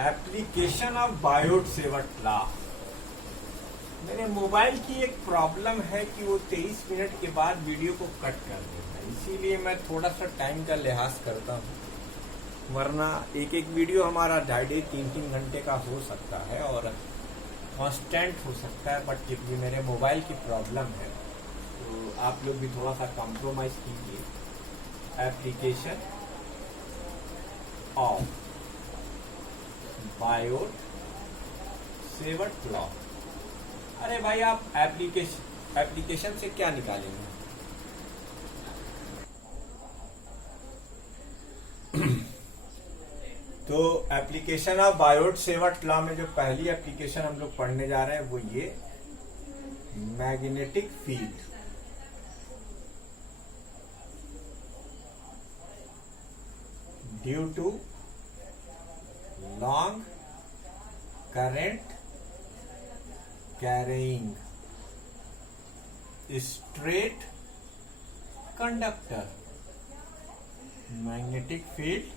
Application of Biot Savart law. मेरे mobile की एक प्रॉब्लम है कि वो 23 मिनट के बाद वीडियो को कट कर देता है, इसीलिए मैं थोड़ा सा टाइम का लिहाज करता हूँ। वरना एक एक वीडियो हमारा 2.5-3 घंटे का हो सकता है और कांस्टेंट हो सकता है, बट ये मेरे मोबाइल की प्रॉब्लम है, तो आप लोग भी थोड़ा सा कॉम्प्रोमाइज कीजिए। Application of Biot Savart law. अरे भाई, आप एप्लीकेशन से क्या निकालेंगे? तो application of Biot Savart law में जो पहली एप्लीकेशन हम लोग पढ़ने जा रहे हैं वो ये magnetic field. Due to long current carrying straight conductor, magnetic field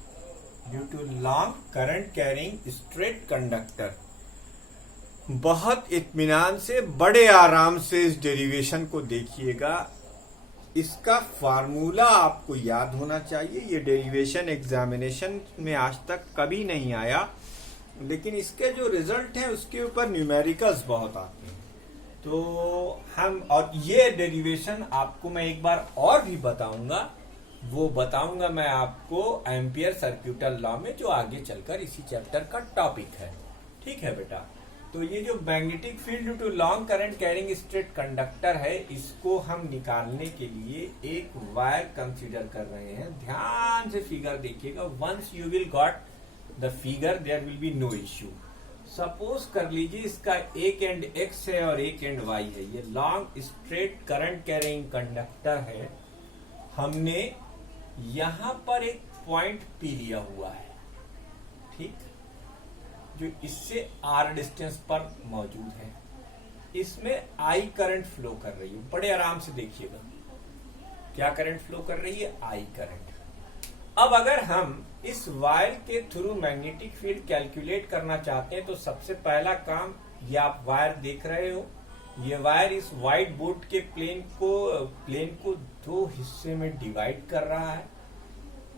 due to long current carrying straight conductor। बहुत इत्मीनान से, बड़े आराम से इस डेरिवेशन को देखिएगा। इसका फार्मूला आपको याद होना चाहिए। ये डेरिवेशन एग्जामिनेशन में आज तक कभी नहीं आया, लेकिन इसके जो रिजल्ट हैं उसके ऊपर न्यूमेरिकल्स बहुत आते हैं। तो और ये डेरिवेशन आपको मैं एक बार और भी बताऊंगा, वो बताऊंगा मैं आपको एम्पियर सर्क्यूटल लॉ में, जो आगे चलकर इसी चैप्टर का टॉपिक है। ठीक है बेटा। तो ये जो magnetic field due to long current carrying straight conductor है, इसको हम निकालने के लिए एक वायर कंसीडर कर रहे हैं। ध्यान से फिगर देखिएगा। Once you will got the figure there will be no issue. Suppose कर लीजिए इसका एक एंड एक्स है और एक एंड वाई है। ये long straight current carrying conductor है। हमने यहां पर एक पॉइंट पी लिया हुआ है, ठीक, जो इससे आर डिस्टेंस पर मौजूद है। इसमें आई करंट फ्लो कर रही है। बड़े आराम से देखिएगा, क्या करंट फ्लो कर रही है? I current. अब अगर हम इस वायर के थ्रू मैग्नेटिक फील्ड कैलकुलेट करना चाहते हैं, तो सबसे पहला काम, ये आप वायर देख रहे हो, ये वायर इस व्हाइट बोर्ड के प्लेन को दो हिस्से में डिवाइड कर रहा है।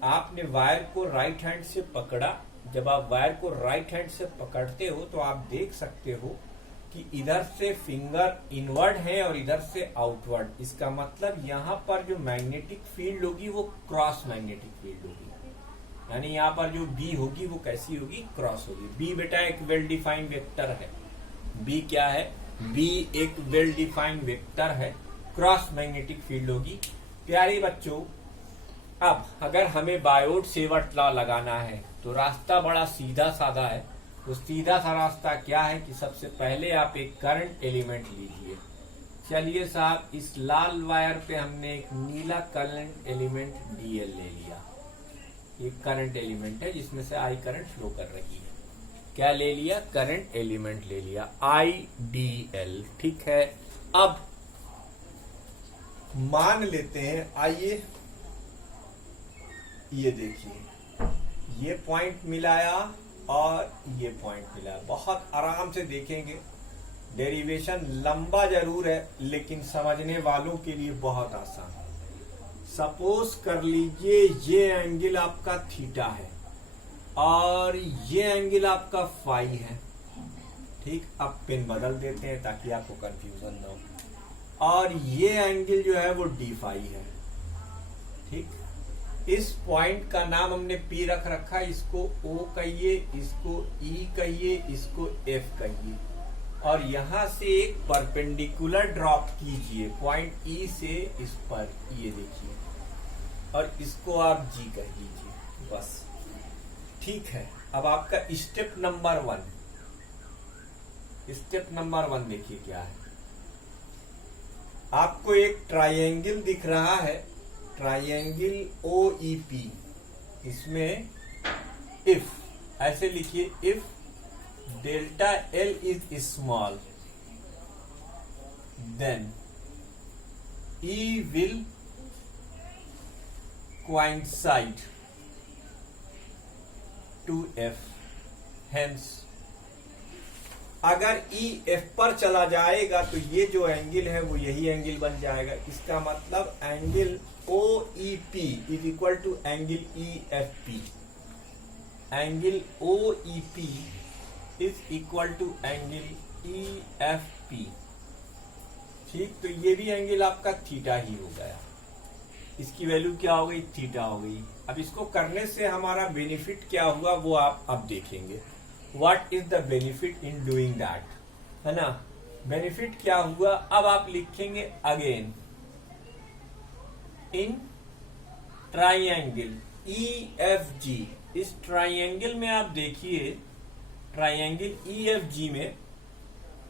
आपने वायर को राइट हैंड से पकड़ा। जब आप वायर को राइट हैंड से पकड़ते हो तो आप देख सकते हो कि इधर से फिंगर इनवर्ड है और इधर से आउटवर्ड। इसका मतलब यहाँ पर जो मैग्नेटिक फील्ड होगी वो क्रॉस मैग्नेटिक फील्ड होगी, यानी यहाँ पर जो बी होगी वो कैसी होगी? क्रॉस होगी। बी बेटा एक वेल डिफाइंड वेक्टर है। बी क्या है? बी एक वेल डिफाइंड वेक्टर है, क्रॉस मैग्नेटिक फील्ड होगी। प्यारे बच्चों, अब अगर हमें बायोट सेवट लॉ लगाना है तो रास्ता बड़ा सीधा साधा है। तो सीधा सा रास्ता क्या है कि सबसे पहले आप एक करंट एलिमेंट लीजिए। चलिए साहब, इस लाल वायर पे हमने एक नीला करंट एलिमेंट डीएल ले लिया। एक करंट एलिमेंट है जिसमें से आई करंट फ्लो कर रही है। क्या ले लिया? करंट एलिमेंट ले लिया, आई डी एल। ठीक है। अब मान लेते हैं, आइए ये देखिए, ये पॉइंट मिलाया और ये पॉइंट मिलाया। बहुत आराम से देखेंगे। डेरिवेशन लंबा जरूर है लेकिन समझने वालों के लिए बहुत आसान है। सपोज कर लीजिए ये एंगल आपका थीटा है और ये एंगल आपका फाई है। ठीक, अब पेन बदल देते हैं ताकि आपको कंफ्यूजन ना हो। और ये एंगल जो है वो डी फाई है। ठीक, इस पॉइंट का नाम हमने पी रख रखा है। इसको ओ कहिए, इसको ई कहिए, इसको एफ कहिए। और यहां से एक परपेंडिकुलर ड्रॉप कीजिए पॉइंट ई से इस पर, ये देखिए, और इसको आप जी कह दीजिए, बस। ठीक है। अब आपका स्टेप नंबर 1, स्टेप नंबर 1 देखिए क्या है। आपको एक ट्राइंगल दिख रहा है, ट्राइंगल OEP। इसमें इफ, ऐसे लिखिए, if delta L is small then E will coincide to F। Hence अगर ई एफ पर चला जाएगा तो ये जो एंगल है वो यही एंगल बन जाएगा। इसका मतलब angle O E P is equal to angle E F P. Angle O E P is equal to angle E F P. ठीक, तो ये भी एंगल आपका थीटा ही हो गया। इसकी वैल्यू क्या हो गई? थीटा हो गई। अब इसको करने से हमारा बेनिफिट क्या हुआ वो आप अब देखेंगे। What is the benefit in doing that, है ना। बेनिफिट क्या हुआ, अब आप लिखेंगे again in triangle E F G. इस ट्राइंगल में आप देखिए, ट्राइंगल ई एफ जी में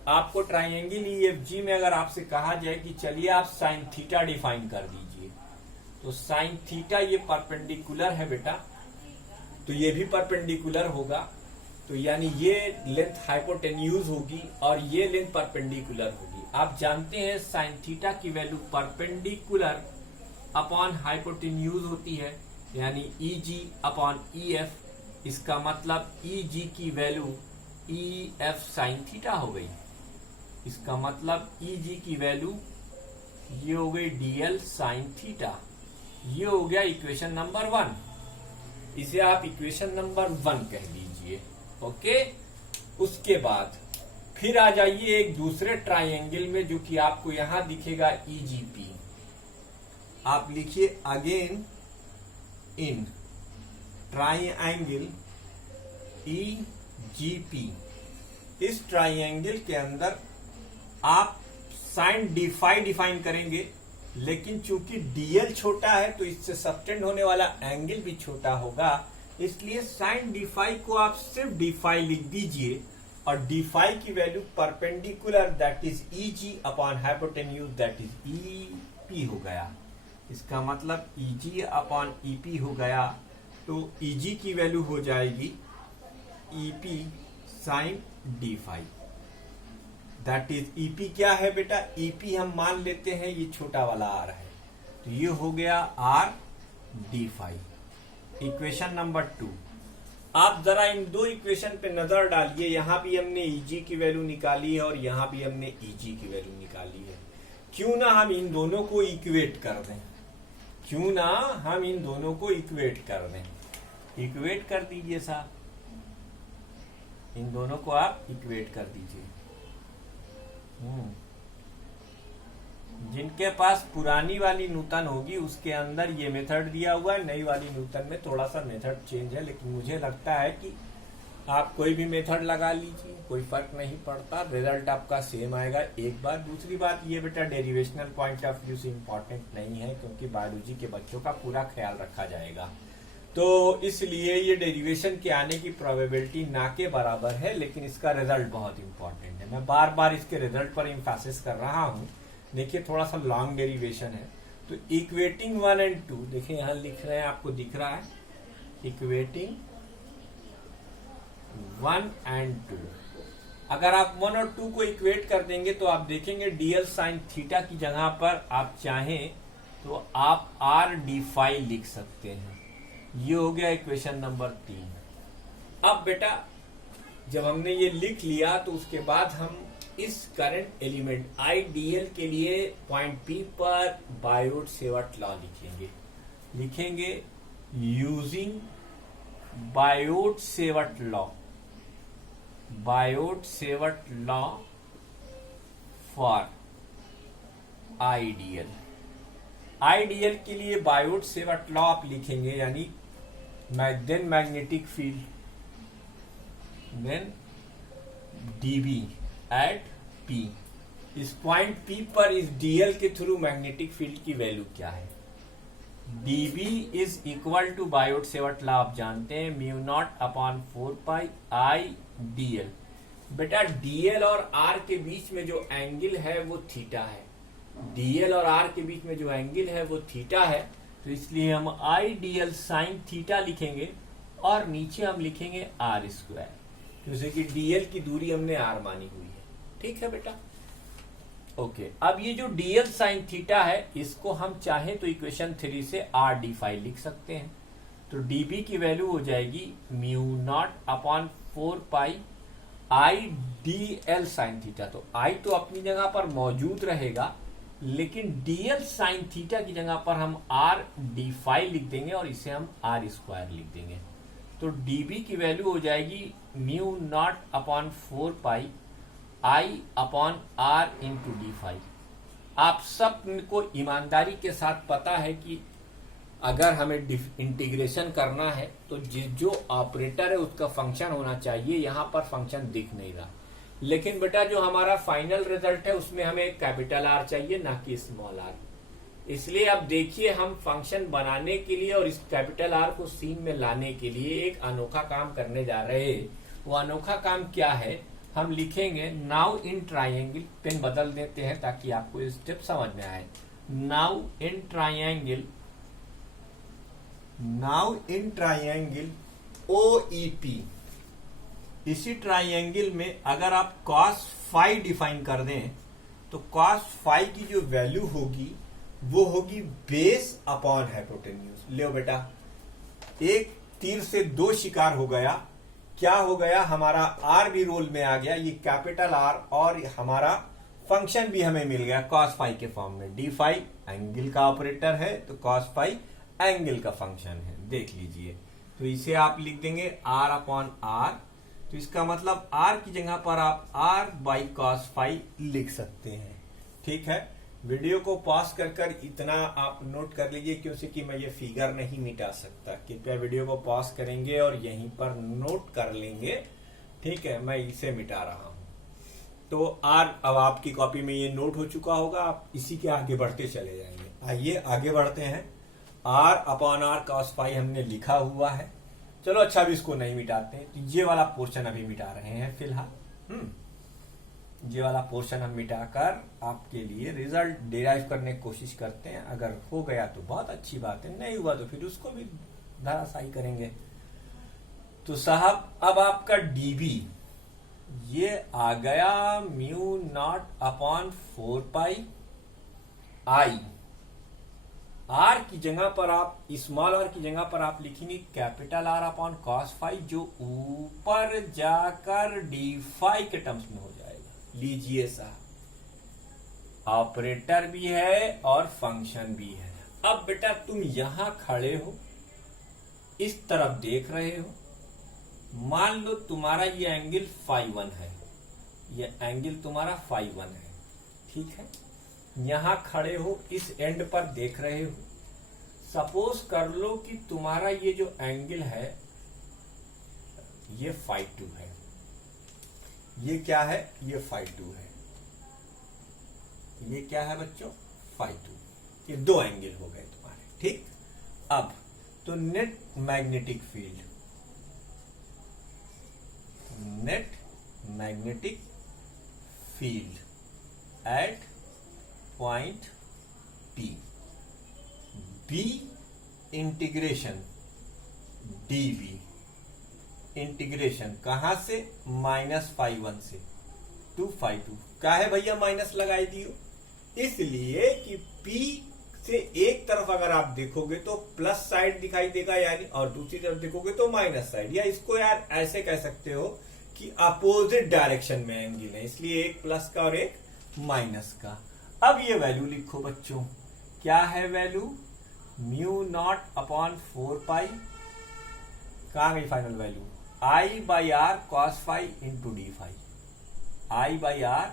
आपको ट्राइंगल ई एफ जी में अगर आपसे कहा जाए कि चलिए आप साइन थीटा डिफाइन कर दीजिए, तो साइन थीटा ये परपेंडिकुलर है बेटा, तो ये भी परपेंडिकुलर होगा। तो यानी ये लेंथ हाइपोटेन्यूज होगी और ये लेंथ परपेंडिकुलर होगी। आप जानते हैं साइन थीटा की वैल्यू परपेंडिकुलर अपॉन हाइपोटेन्यूज होती है, यानी ई जी अपॉन ई एफ। इसका मतलब ई जी की value E F sine theta हो गई। इसका मतलब ई जी की वैल्यू ये हो गई डीएल साइन थीटा। ये हो गया इक्वेशन नंबर 1। इसे आप इक्वेशन नंबर 1 कह लीजिए। ओके, उसके बाद फिर आ जाइए एक दूसरे ट्राइंगल में जो कि आपको यहां दिखेगा ईजीपी। आप लिखिए अगेन इन ट्राइंगल ईजीपी। इस ट्राइंगल के अंदर आप साइन डी फाई डिफाइन करेंगे, लेकिन चूंकि डीएल छोटा है तो इससे सबटेंड होने वाला एंगल भी छोटा होगा, इसलिए साइन डी फाई को आप सिर्फ डी फाई लिख दीजिए और डी फाई की value perpendicular that is E G upon hypotenuse that is E P हो गया। इसका मतलब ई जी अपॉन ई पी हो गया, तो ई जी की वैल्यू हो जाएगी E P sine d phi. That is EP क्या है बेटा? ईपी हम मान लेते हैं ये छोटा वाला आर है, तो ये हो गया R d phi. Equation number 2। आप जरा इन दो इक्वेशन पे नजर डालिए। यहां भी हमने ईजी की वैल्यू निकाली है और यहां भी हमने ईजी की वैल्यू निकाली है। क्यों ना हम इन दोनों को इक्वेट कर दें, क्यों ना हम इन दोनों को इक्वेट कर दें। इक्वेट कर दीजिए साहब, इन दोनों को आप इक्वेट कर दीजिए। जिनके पास पुरानी वाली नूतन होगी उसके अंदर ये मेथड दिया हुआ है, नई वाली नूतन में थोड़ा सा मेथड चेंज है, लेकिन मुझे लगता है कि आप कोई भी मेथड लगा लीजिए, कोई फर्क नहीं पड़ता, रिजल्ट आपका सेम आएगा। एक बात, दूसरी बात ये बेटा डेरिवेशनल पॉइंट ऑफ व्यू से इम्पोर्टेंट नहीं है, क्योंकि बायोलॉजी के बच्चों का पूरा ख्याल रखा जाएगा, तो इसलिए ये डेरिवेशन के आने की प्रोबेबिलिटी ना के बराबर है, लेकिन इसका रिजल्ट बहुत इंपॉर्टेंट है। मैं बार बार इसके रिजल्ट पर एम्फेसिस कर रहा हूं। देखिए थोड़ा सा लॉन्ग डेरिवेशन है, तो इक्वेटिंग 1 और 2, देखिए यहां लिख रहे हैं, आपको दिख रहा है इक्वेटिंग 1 और 2। अगर आप 1 और 2 को इक्वेट कर देंगे तो आप देखेंगे डीएल साइन थीटा की जगह पर आप चाहें तो आप आर डी फाई लिख सकते हैं। ये हो गया इक्वेशन नंबर 3। अब बेटा जब हमने ये लिख लिया तो उसके बाद हम इस करंट एलिमेंट आईडीएल के लिए पॉइंट पी पर बायोट सेवर्ट लॉ लिखेंगे using Biot Savart law for IDL के लिए बायोट सेवर्ट लॉ आप लिखेंगे, यानी then magnetic field then dB at P. इस पॉइंट पी पर इस डीएल के थ्रू मैग्नेटिक फील्ड की वैल्यू क्या है? DB is equal to Biot Savart law आप जानते हैं, mu not upon 4 pi I DL. बेटा डीएल और आर के बीच में जो एंगल है वो थीटा है, डीएल और आर के बीच में जो एंगल है वो थीटा है, तो इसलिए हम आई डीएल साइन थीटा लिखेंगे और नीचे हम लिखेंगे आर स्क्वायर, जैसे कि डीएल की दूरी हमने आर मानी हुई है। ठीक है बेटा, ओके। अब ये जो डीएल साइन थीटा है इसको हम चाहें तो इक्वेशन 3 से आर डी फाई लिख सकते हैं। तो dB की वैल्यू हो जाएगी mu not upon 4 pi I D L sine theta. तो आई तो अपनी जगह पर मौजूद रहेगा, लेकिन dl साइन थीटा की जगह पर हम आर डी फाई लिख देंगे और इसे हम आर स्क्वायर लिख देंगे। तो dB की वैल्यू हो जाएगी mu not upon 4 pi I upon R into d phi. आप सब को ईमानदारी के साथ पता है कि अगर हमें इंटीग्रेशन करना है तो जो ऑपरेटर है उसका फंक्शन होना चाहिए। यहां पर फंक्शन दिख नहीं रहा, लेकिन बेटा जो हमारा फाइनल रिजल्ट है उसमें हमें कैपिटल आर चाहिए, ना कि स्मॉल आर। इसलिए अब देखिए, हम फंक्शन बनाने के लिए और इस कैपिटल आर को सीन में लाने के लिए एक अनोखा काम करने जा रहे हैं। वो अनोखा काम क्या है, हम लिखेंगे नाउ इन ट्राइंगल। पेन बदल देते हैं ताकि आपको स्टेप समझ में आए। Now in triangle OEP। इसी ट्राइंगल में अगर आप cos फाई डिफाइन कर दें तो cos फाई की जो वैल्यू होगी वो होगी बेस अपॉन हाइपोटेन्यूज। ले बेटा, एक तीर से दो शिकार हो गया। क्या हो गया, हमारा आर भी रोल में आ गया, ये कैपिटल आर, और हमारा फंक्शन भी हमें मिल गया cos फाई के फॉर्म में। डी फाई एंगल का ऑपरेटर है तो cos फाई एंगल का फंक्शन है, देख लीजिए। तो इसे आप लिख देंगे आर अपॉन आर। तो इसका मतलब आर की जगह पर आप आर बाई cos फाई लिख सकते हैं। ठीक है, वीडियो को पॉज कर इतना आप नोट कर लीजिए, क्योंकि मैं ये फिगर नहीं मिटा सकता। कृपया वीडियो को पॉज करेंगे और यहीं पर नोट कर लेंगे। ठीक है, मैं इसे मिटा रहा हूं। तो आर अब आपकी कॉपी में ये नोट हो चुका होगा, आप इसी के आगे बढ़ते चले जाएंगे। आइए आगे बढ़ते हैं। R upon R cos phi हमने लिखा हुआ है। चलो अच्छा, अभी इसको नहीं मिटाते हैं, तो ये वाला पोर्शन अभी मिटा रहे हैं फिलहाल। ये वाला पोर्शन हम मिटाकर आपके लिए रिजल्ट डिराइव करने की कोशिश करते हैं। अगर हो गया तो बहुत अच्छी बात है, नहीं हुआ तो फिर उसको भी धराशायी करेंगे। तो साहब, अब आपका dB ये आ गया mu not upon 4 pi I. R की जगह पर आप, स्मॉल आर की जगह पर आप लिखेंगे capital R upon cos phi, जो ऊपर जाकर डी फाई के टर्म्स में हो जाएगा। लीजिए साहब, ऑपरेटर भी है और फंक्शन भी है। अब बेटा तुम यहां खड़े हो, इस तरफ देख रहे हो। मान लो तुम्हारा ये एंगल फाई 1 है, ये एंगल तुम्हारा फाई 1 है। ठीक है, यहां खड़े हो, इस एंड पर देख रहे हो। सपोज कर लो कि तुम्हारा ये जो एंगल है ये फाई 2 है। ये क्या है, ये फाई 2 है। ये क्या है बच्चों, फाई 2। ये दो एंगल हो गए तुम्हारे। ठीक, अब तो net magnetic field at point P, B integration dV, integration कहां से, -φ1 से टू φ2। क्या है भैया, माइनस लगाई दियो, इसलिए कि P से एक तरफ अगर आप देखोगे तो प्लस साइड दिखाई देगा यानी, और दूसरी तरफ देखोगे तो माइनस साइड। या इसको यार ऐसे कह सकते हो कि अपोजिट डायरेक्शन में एंगल है, इसलिए एक प्लस का और एक माइनस का। अब ये वैल्यू लिखो बच्चों, क्या है value, mu not upon 4 pi, कहां गई final value, I by R cos phi into d phi, I by R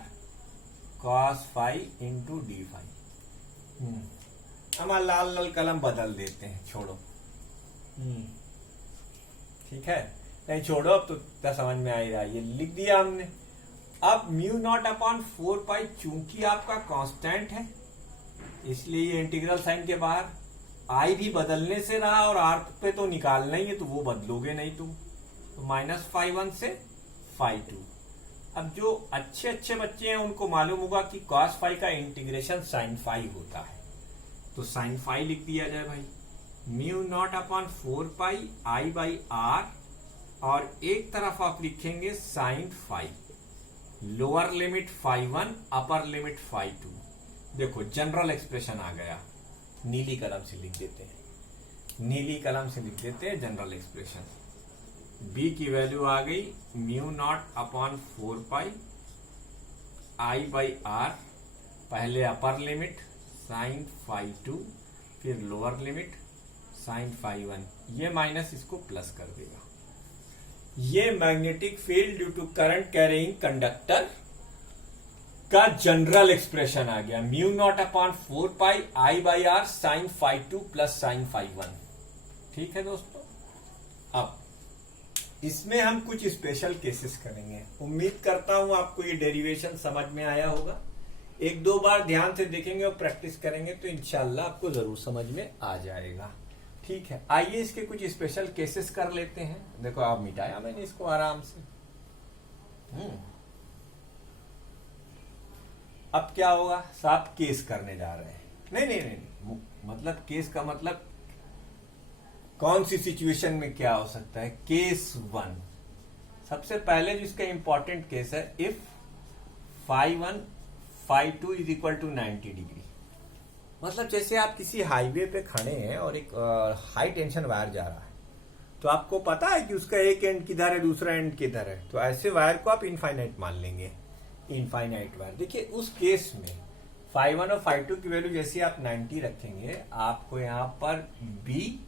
cos phi into d phi. हमारा लाल लाल कलम बदल देते हैं, छोड़ो। ठीक है, नहीं छोड़ो, अब तो समझ में आ ही रहा है, ये लिख दिया हमने। अब म्यू नॉट अपॉन 4 पाई, चूंकि आपका कांस्टेंट है इसलिए ये इंटीग्रल साइन के बाहर आई भी बदलने से रहा, और आर पे तो निकालना ही है तो वो बदलोगे नहीं तुम। तो -φ1 से φ2। अब जो अच्छे अच्छे बच्चे हैं उनको मालूम होगा कि cos फाई का इंटीग्रेशन sin फाई होता है, तो sin फाई लिख दिया जाए भाई। Mu not upon 4 pi I by R, और एक तरफ आप लिखेंगे sin phi, lower limit φ1 upper limit φ2। देखो जनरल एक्सप्रेशन आ गया, नीली कलम से लिख देते हैं। नीली कलम से लिख देते हैं जनरल एक्सप्रेशन। बी की वैल्यू आ गई mu not upon 4 pi I by R, पहले अपर लिमिट साइन फाई 2, फिर लोअर लिमिट साइन फाई 1, ये माइनस इसको प्लस कर देगा। ये magnetic field due to current carrying conductor का जनरल एक्सप्रेशन आ गया, mu not upon 4 pi I by R sine phi 2 plus sine phi 1। ठीक है दोस्तों, अब इसमें हम कुछ स्पेशल केसेस करेंगे। उम्मीद करता हूं आपको ये डेरिवेशन समझ में आया होगा। एक दो बार ध्यान से देखेंगे और प्रैक्टिस करेंगे तो इंशाल्लाह आपको जरूर समझ में आ जाएगा। ठीक है, आइए इसके कुछ स्पेशल केसेस कर लेते हैं। देखो आप मिटाया मैंने इसको आराम से। अब क्या होगा, साहब केस करने जा रहे हैं। नहीं, मतलब केस का मतलब कौन सी सिचुएशन में क्या हो सकता है। केस 1 सबसे पहले जो इसका इंपॉर्टेंट केस है, if phi 1 phi 2 is equal to 90 degree. मतलब जैसे आप किसी हाईवे पे खड़े हैं और एक हाई टेंशन वायर जा रहा है, तो आपको पता है कि उसका एक एंड किधर है, दूसरा एंड किधर है, तो ऐसे वायर को आप इनफाइनाइट मान लेंगे, इनफाइनाइट वायर। देखिए उस केस में फाई 1 और फाई 2 की वैल्यू जैसे आप 90 रखेंगे, आपको यहां पर बी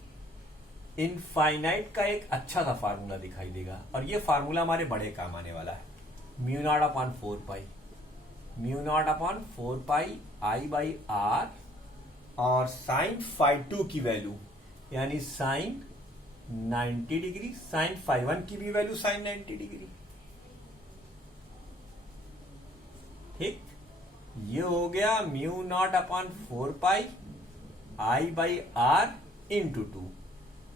इनफाइनाइट का एक अच्छा सा फार्मूला दिखाई देगा, और ये फार्मूला हमारे बड़े काम आने वाला है। Mu not upon 4 pi, mu not upon 4 pi I by R, और साइन फाई 2 की वैल्यू यानी साइन 90 डिग्री, साइन फाई 1 की भी वैल्यू साइन 90 डिग्री। ठीक, ये हो गया mu not upon 4 pi I by R into 2,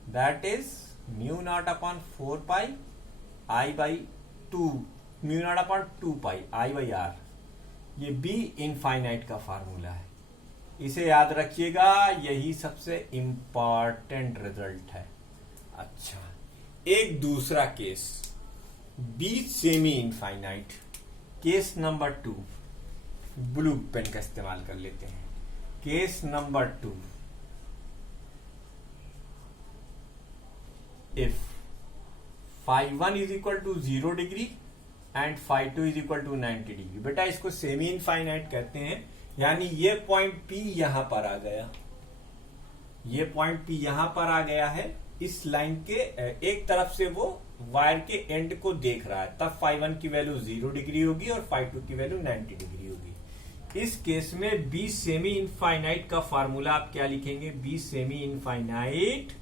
that is mu not upon 4 pi I by 2, mu not upon 2 pi I by R. ये B infinite का formula है, इसे याद रखिएगा, यही सबसे इंपॉर्टेंट रिजल्ट है। अच्छा, एक दूसरा case, B semi infinite, case number 2, blue pen का इस्तेमाल कर लेते हैं। Case number 2, if phi 1 is equal to 0 degree and phi 2 is equal to 90 degree. बेटा इसको सेमी इनफाइनाइट कहते हैं, यानी ये पॉइंट P यहां पर आ गया, ये पॉइंट P यहां पर आ गया है, इस लाइन के एक तरफ से वो वायर के एंड को देख रहा है, तब फाई 1 की वैल्यू 0 डिग्री होगी और फाई 2 की वैल्यू 90 डिग्री होगी। इस केस में बी सेमी इनफाइनाइट का फार्मूला आप क्या लिखेंगे, बी सेमी इनफाइनाइट,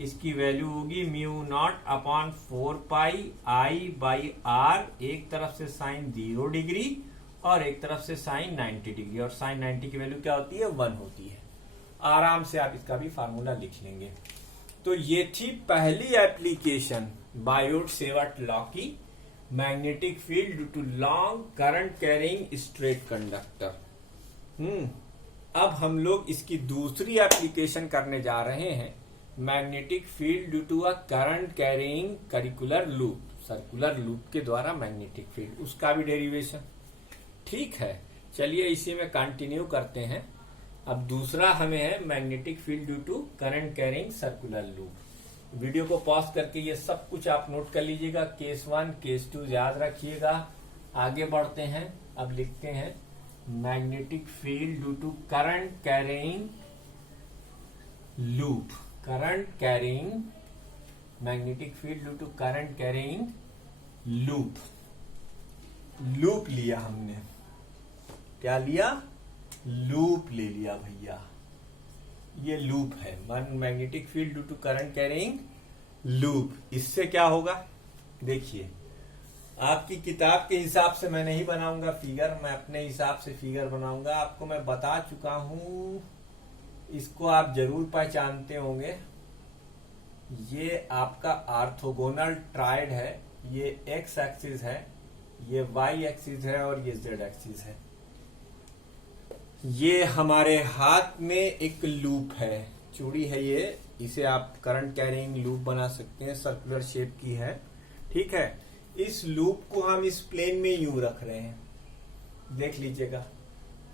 इसकी वैल्यू होगी mu not upon 4 pi I by R, एक तरफ से साइन 0 डिग्री और एक तरफ से साइन 90 डिग्री, और साइन 90 की वैल्यू क्या होती है, 1 होती है। आराम से आप इसका भी फार्मूला लिख लेंगे। तो ये थी पहली एप्लीकेशन बायोट सेवर्ट लॉ की, magnetic field due to long current carrying straight conductor. अब हम लोग इसकी दूसरी एप्लीकेशन करने जा रहे हैं, magnetic field due to a current carrying circular loop, circular loop के द्वारा मैग्नेटिक फील्ड, उसका भी डेरिवेशन। ठीक है, चलिए इसी में कंटिन्यू करते हैं। अब दूसरा हमें है magnetic field due to current carrying circular loop. Video को पॉज करके ये सब कुछ आप नोट कर लीजिएगा, केस 1 केस 2 याद रखिएगा। आगे बढ़ते हैं, अब लिखते हैं magnetic field due to current carrying loop, current carrying, magnetic field due to current carrying loop. Loop लिया हमने, क्या लिया, लूप ले लिया भैया, ये लूप है, magnetic field due to current carrying loop. इससे क्या होगा, देखिए आपकी किताब के हिसाब से मैं नहीं बनाऊंगा फिगर, मैं अपने हिसाब से फिगर बनाऊंगा। आपको मैं बता चुका हूं, इसको आप जरूर पहचानते होंगे, ये आपका ऑर्थोगोनल ट्रायड है, ये एक्स एक्सिस है, ये वाई एक्सिस है और ये जेड एक्सिस है। ये हमारे हाथ में एक लूप है, चूड़ी है ये, इसे आप करंट कैरिंग लूप बना सकते हैं, सर्कुलर शेप की है। ठीक है, इस लूप को हम इस प्लेन में यूं रख रहे हैं, देख लीजिएगा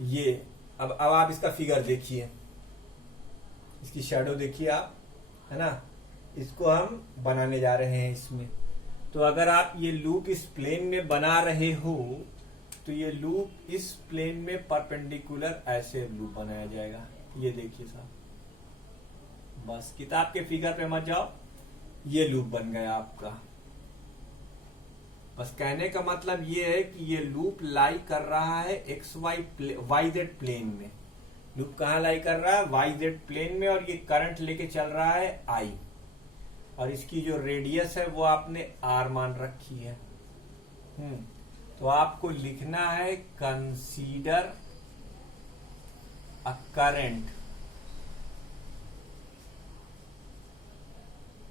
ये। अब आप इसका फिगर देखिए, इसकी शैडो देखिए आप, है ना, इसको हम बनाने जा रहे हैं इसमें। तो अगर आप ये लूप इस प्लेन में बना रहे हो तो ये लूप इस प्लेन में परपेंडिकुलर ऐसे लूप बनाया जाएगा। ये देखिए साहब, बस किताब के फिगर पे मत जाओ, ये लूप बन गया आपका। बस कहने का मतलब ये है कि ये लूप लाई कर रहा है वाई जेड प्लेन में। लूप कहाँ लाई कर रहा है? वाई जेड प्लेन में, और ये करंट लेके चल रहा है आई, और इसकी जो रेडियस है वो आपने आर मान रखी है। तो आपको लिखना है consider a current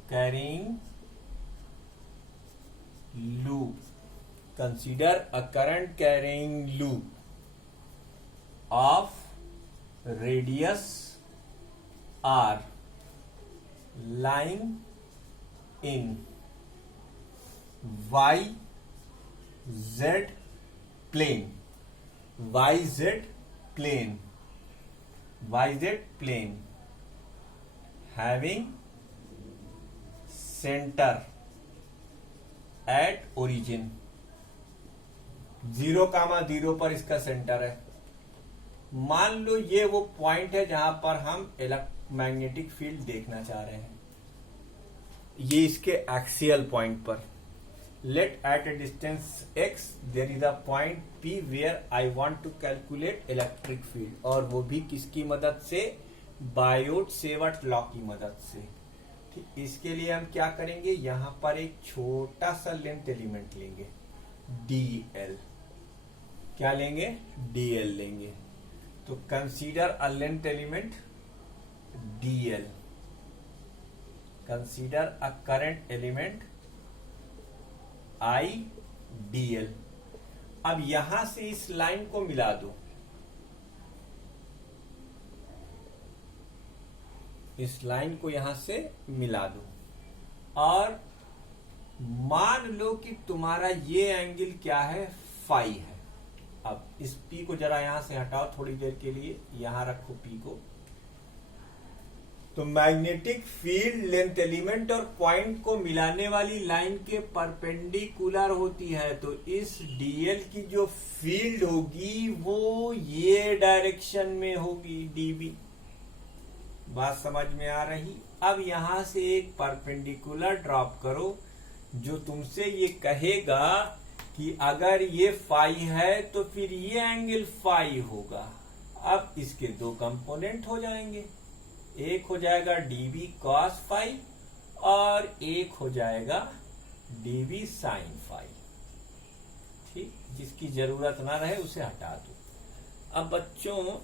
carrying loop, consider a current carrying loop of radius R lying in YZ plane, having center at origin, 0,0 पर इसका सेंटर है। मान लो ये वो पॉइंट है जहां पर हम मैग्नेटिक फील्ड देखना चाह रहे हैं, ये इसके एक्सियल पॉइंट पर। Let at a distance x there is a point P where I want to calculate electric field, और वो भी किसकी मदद से? बायोट सेवर्ट लॉ की मदद से। ठीक, इसके लिए हम क्या करेंगे, यहां पर एक छोटा सा लेंथ एलिमेंट लेंगे dl। क्या लेंगे? dl लेंगे। तो consider a length element dl, consider a current element I dl। अब यहां से इस लाइन को मिला दो, इस लाइन को यहां से मिला दो, और मान लो कि तुम्हारा ये एंगल क्या है? फाई है। अब इस P को जरा यहां से हटाओ थोड़ी देर के लिए, यहां रखो P को। तो मैग्नेटिक फील्ड लेंथ एलिमेंट और पॉइंट को मिलाने वाली लाइन के परपेंडिकुलर होती है, तो इस dl की जो फील्ड होगी वो ये डायरेक्शन में होगी, db। बात समझ में आ रही? अब यहां से एक परपेंडिकुलर ड्रॉप करो जो तुमसे ये कहेगा कि अगर ये फाई है तो फिर ये एंगल फाई होगा। अब इसके दो कंपोनेंट हो जाएंगे, एक हो जाएगा dB cos फाई और एक हो जाएगा dB sin फाई। ठीक, जिसकी जरूरत ना रहे उसे हटा दो। अब बच्चों